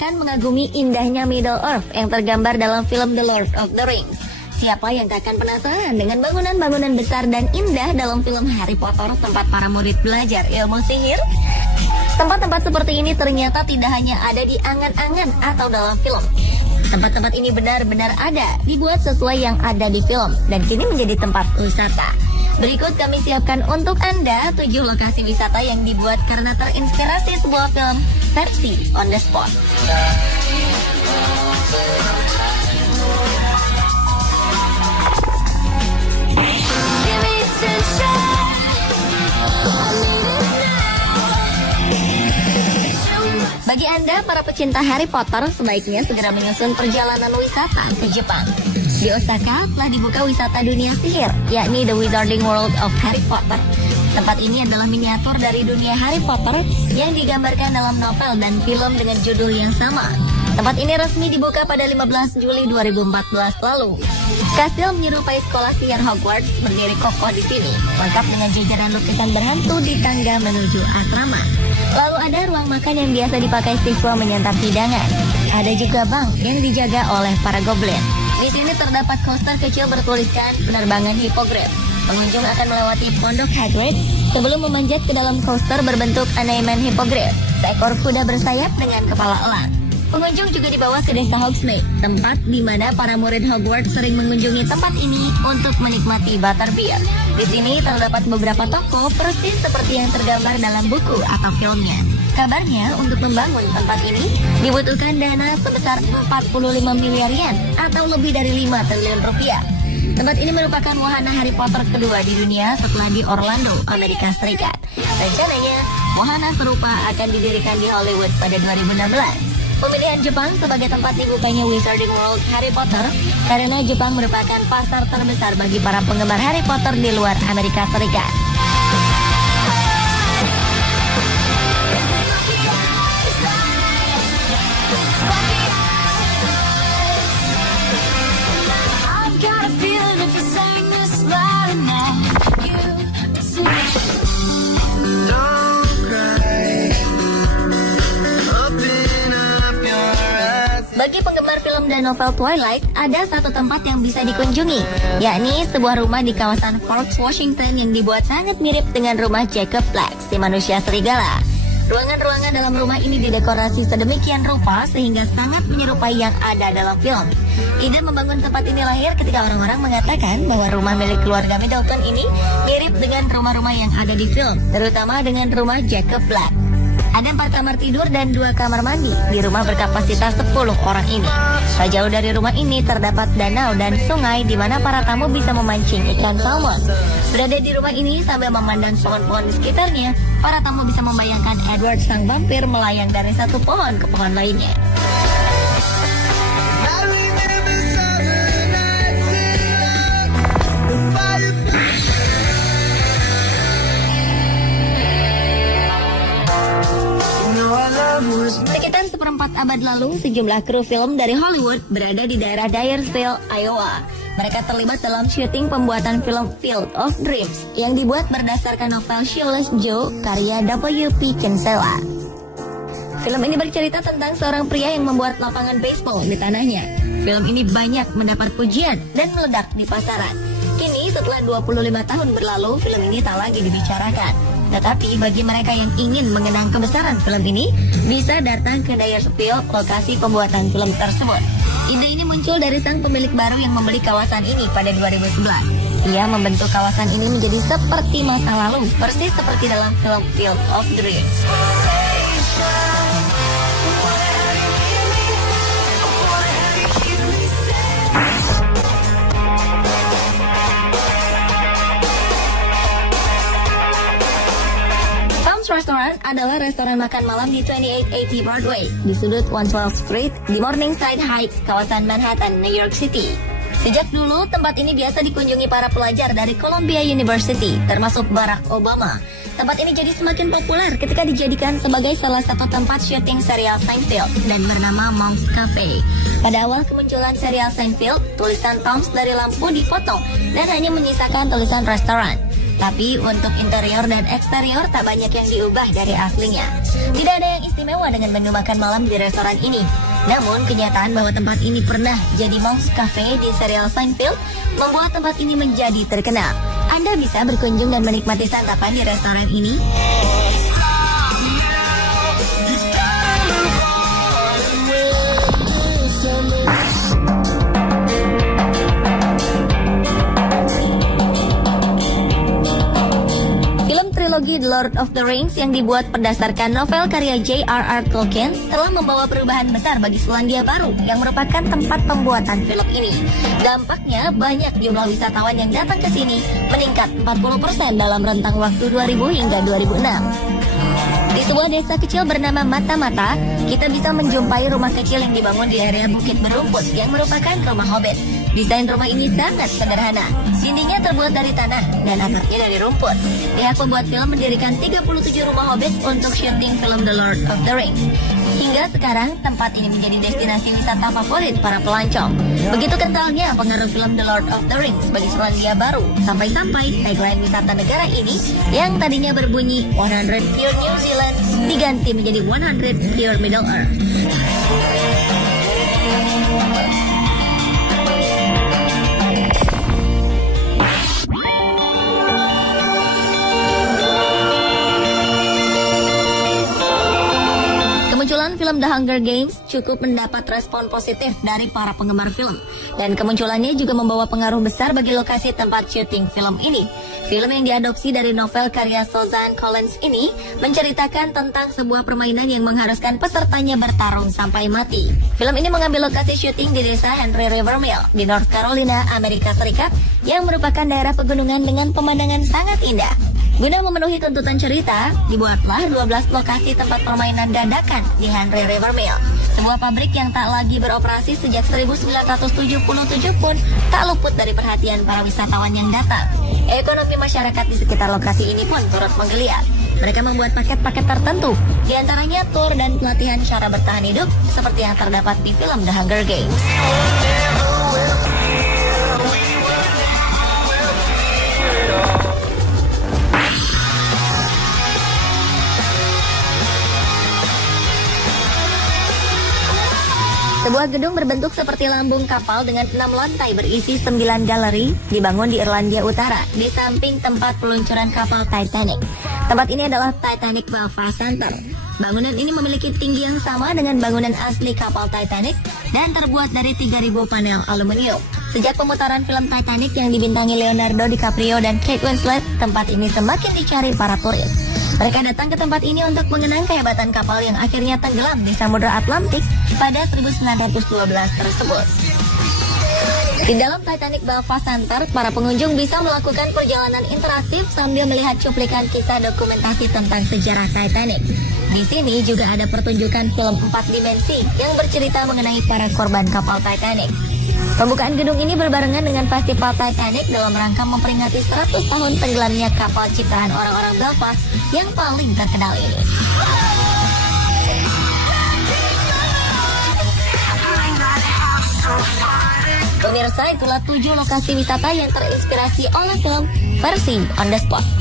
akan mengagumi indahnya Middle Earth yang tergambar dalam film The Lord of the Rings. Siapa yang tak akan penasaran dengan bangunan-bangunan besar dan indah dalam film Harry Potter, tempat para murid belajar ilmu sihir? Tempat-tempat seperti ini ternyata tidak hanya ada di angan-angan atau dalam film. Tempat-tempat ini benar-benar ada, dibuat sesuai yang ada di film, dan kini menjadi tempat wisata. Berikut kami siapkan untuk Anda 7 lokasi wisata yang dibuat karena terinspirasi sebuah film versi on the spot. Bagi Anda para pecinta Harry Potter, sebaiknya segera menyusun perjalanan wisata ke Jepang. Di Osaka telah dibuka wisata dunia sihir, yakni The Wizarding World of Harry Potter. Tempat ini adalah miniatur dari dunia Harry Potter yang digambarkan dalam novel dan film dengan judul yang sama. Tempat ini resmi dibuka pada 15 Juli 2014 lalu. Kastil menyerupai sekolah sihir Hogwarts berdiri kokoh di sini, lengkap dengan jajaran lukisan berhantu di tangga menuju asrama. Lalu ada ruang makan yang biasa dipakai siswa menyantap hidangan. Ada juga bank yang dijaga oleh para goblin. Di sini terdapat coaster kecil bertuliskan penerbangan hipogrif. Pengunjung akan melewati pondok Hagrid sebelum memanjat ke dalam coaster berbentuk anemen hipogrif, seekor kuda bersayap dengan kepala elang. Pengunjung juga dibawa ke desa Hogsmeade, tempat di mana para murid Hogwarts sering mengunjungi tempat ini untuk menikmati butterbeer. Di sini terdapat beberapa toko persis seperti yang tergambar dalam buku atau filmnya. Kabarnya untuk membangun tempat ini dibutuhkan dana sebesar 45 miliar yen atau lebih dari 5 triliun rupiah. Tempat ini merupakan wahana Harry Potter kedua di dunia setelah di Orlando, Amerika Serikat. Rencananya, wahana serupa akan didirikan di Hollywood pada 2016. Pemilihan Jepang sebagai tempat dibukanya Wizarding World Harry Potter karena Jepang merupakan pasar terbesar bagi para penggemar Harry Potter di luar Amerika Serikat. Bagi penggemar film dan novel Twilight, ada satu tempat yang bisa dikunjungi, yakni sebuah rumah di kawasan Forks, Washington yang dibuat sangat mirip dengan rumah Jacob Black, si manusia serigala. Ruangan-ruangan dalam rumah ini didekorasi sedemikian rupa sehingga sangat menyerupai yang ada dalam film. Ide membangun tempat ini lahir ketika orang-orang mengatakan bahwa rumah milik keluarga Middleton ini mirip dengan rumah-rumah yang ada di film, terutama dengan rumah Jacob Black. Ada 4 kamar tidur dan 2 kamar mandi di rumah berkapasitas 10 orang ini. Tak jauh dari rumah ini terdapat danau dan sungai di mana para tamu bisa memancing ikan salmon. Berada di rumah ini sambil memandang pohon-pohon di sekitarnya, para tamu bisa membayangkan Edward sang vampir melayang dari satu pohon ke pohon lainnya. Sekitar seperempat abad lalu, sejumlah kru film dari Hollywood berada di daerah Dyersville, Iowa. Mereka terlibat dalam syuting pembuatan film Field of Dreams yang dibuat berdasarkan novel Shoeless Joe karya W.P. Kinsella. Film ini bercerita tentang seorang pria yang membuat lapangan baseball di tanahnya. Film ini banyak mendapat pujian dan meledak di pasaran. Kini setelah 25 tahun berlalu, film ini tak lagi dibicarakan. Tetapi bagi mereka yang ingin mengenang kebesaran film ini, bisa datang ke Dyersville, lokasi pembuatan film tersebut. Ide ini muncul dari sang pemilik baru yang membeli kawasan ini pada 2011. Ia membentuk kawasan ini menjadi seperti masa lalu, persis seperti dalam film Field of Dreams. Restaurant adalah restoran makan malam di 2880 Broadway, di sudut 112th Street, di Morningside Heights, kawasan Manhattan, New York City. Sejak dulu, tempat ini biasa dikunjungi para pelajar dari Columbia University, termasuk Barack Obama. Tempat ini jadi semakin populer ketika dijadikan sebagai salah satu tempat syuting serial Seinfeld dan bernama Mom's Cafe. Pada awal kemunculan serial Seinfeld, tulisan Tom's dari lampu dipotong dan hanya menyisakan tulisan restoran. Tapi untuk interior dan eksterior tak banyak yang diubah dari aslinya. Tidak ada yang istimewa dengan menu makan malam di restoran ini. Namun kenyataan bahwa tempat ini pernah jadi Mouse Cafe di serial Seinfeld membuat tempat ini menjadi terkenal. Anda bisa berkunjung dan menikmati santapan di restoran ini. Trilogi The Lord of the Rings yang dibuat berdasarkan novel karya J.R.R. Tolkien telah membawa perubahan besar bagi Selandia Baru yang merupakan tempat pembuatan film ini. Dampaknya banyak jumlah wisatawan yang datang ke sini meningkat 40% dalam rentang waktu 2000 hingga 2006. Di sebuah desa kecil bernama Mata-Mata, kita bisa menjumpai rumah kecil yang dibangun di area Bukit Berumput yang merupakan rumah hobbit. Desain rumah ini sangat sederhana. Dindingnya terbuat dari tanah dan atapnya dari rumput. Pihak pembuat film mendirikan 37 rumah hobbit untuk syuting film The Lord of the Rings. Hingga sekarang, tempat ini menjadi destinasi wisata favorit para pelancong. Begitu kentalnya pengaruh film The Lord of the Rings bagi Selandia Baru, sampai-sampai tagline wisata negara ini yang tadinya berbunyi 100 Pure New Zealand diganti menjadi 100 Pure Middle Earth. Kemunculan film The Hunger Games cukup mendapat respon positif dari para penggemar film. Dan kemunculannya juga membawa pengaruh besar bagi lokasi tempat syuting film ini. Film yang diadopsi dari novel karya Suzanne Collins ini menceritakan tentang sebuah permainan yang mengharuskan pesertanya bertarung sampai mati. Film ini mengambil lokasi syuting di desa Henry River Mill di North Carolina, Amerika Serikat, yang merupakan daerah pegunungan dengan pemandangan sangat indah. Guna memenuhi tuntutan cerita, dibuatlah 12 lokasi tempat permainan dadakan di Henry River Mill. Sebuah pabrik yang tak lagi beroperasi sejak 1977 pun tak luput dari perhatian para wisatawan yang datang. Ekonomi masyarakat di sekitar lokasi ini pun turut menggeliat. Mereka membuat paket-paket tertentu, diantaranya tur dan pelatihan cara bertahan hidup seperti yang terdapat di film The Hunger Games. Sebuah gedung berbentuk seperti lambung kapal dengan 6 lantai berisi 9 galeri dibangun di Irlandia Utara di samping tempat peluncuran kapal Titanic. Tempat ini adalah Titanic Belfast Center. Bangunan ini memiliki tinggi yang sama dengan bangunan asli kapal Titanic dan terbuat dari 3.000 panel aluminium. Sejak pemutaran film Titanic yang dibintangi Leonardo DiCaprio dan Kate Winslet, tempat ini semakin dicari para turis. Mereka datang ke tempat ini untuk mengenang kehebatan kapal yang akhirnya tenggelam di Samudra Atlantik pada 1912 tersebut. Di dalam Titanic Belfast Center, para pengunjung bisa melakukan perjalanan interaktif sambil melihat cuplikan kisah dokumentasi tentang sejarah Titanic. Di sini juga ada pertunjukan film 4 dimensi yang bercerita mengenai para korban kapal Titanic. Pembukaan gedung ini berbarengan dengan Festival Titanic dalam rangka memperingati 100 tahun tenggelamnya kapal ciptaan orang-orang Belfast yang paling terkenal ini. Pemirsa, itulah 7 lokasi wisata yang terinspirasi oleh film versi On the Spot.